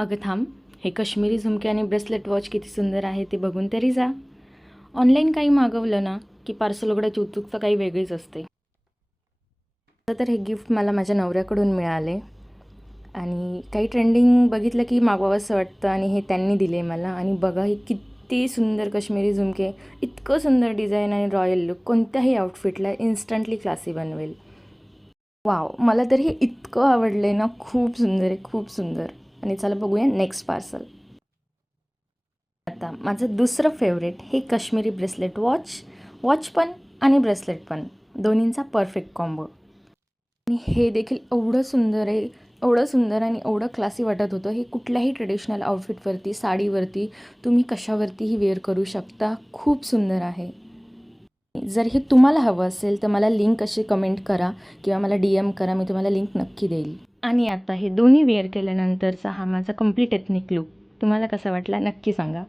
अगं थांब, हे काश्मीरी झुमके आणि ब्रेसलेट वॉच किती सुंदर आहे ते बघून तरी जा. ऑनलाईन काही मागवलं ना की पार्सल उघडायची उत्सुकता काही वेगळीच असते. तर हे गिफ्ट मला माझ्या नवऱ्याकडून मिळाले आणि काही ट्रेंडिंग बघितलं की मागवावंसं वाटतं आणि हे त्यांनी दिले मला. आणि बघा ही किती सुंदर काश्मीरी झुमके, इतकं सुंदर डिझाईन आणि रॉयल लुक कोणत्याही आउटफिटला इन्स्टंटली क्लासी बनवेल. वाव, मला तर हे इतकं आवडलं आहे ना, खूप सुंदर आहे, खूप सुंदर. आणि चला बघूया नेक्स्ट पार्सल. आता माझं दुसरं फेवरेट हे काश्मीरी ब्रेसलेट वॉच पण आणि ब्रेसलेट पण, दोन्हींचा परफेक्ट कॉम्बो. आणि हे देखील एवढं सुंदर आहे, एवढं सुंदर आणि एवढं क्लासी वाटत होतं. हे कुठल्याही ट्रेडिशनल आउटफिटवरती, साडीवरती तुम्ही कशावरतीही वेअर करू शकता. खूप सुंदर आहे. जर हे तुम्हाला हवं असेल तर मला लिंक अशी कमेंट करा किंवा मला DM करा, मी तुम्हाला लिंक नक्की देईल. आणि आता हे दोन्ही वेअर केल्यानंतरचा हा माझा कंप्लीट एथनिक लूक तुम्हाला कसा वाटला नक्की सांगा.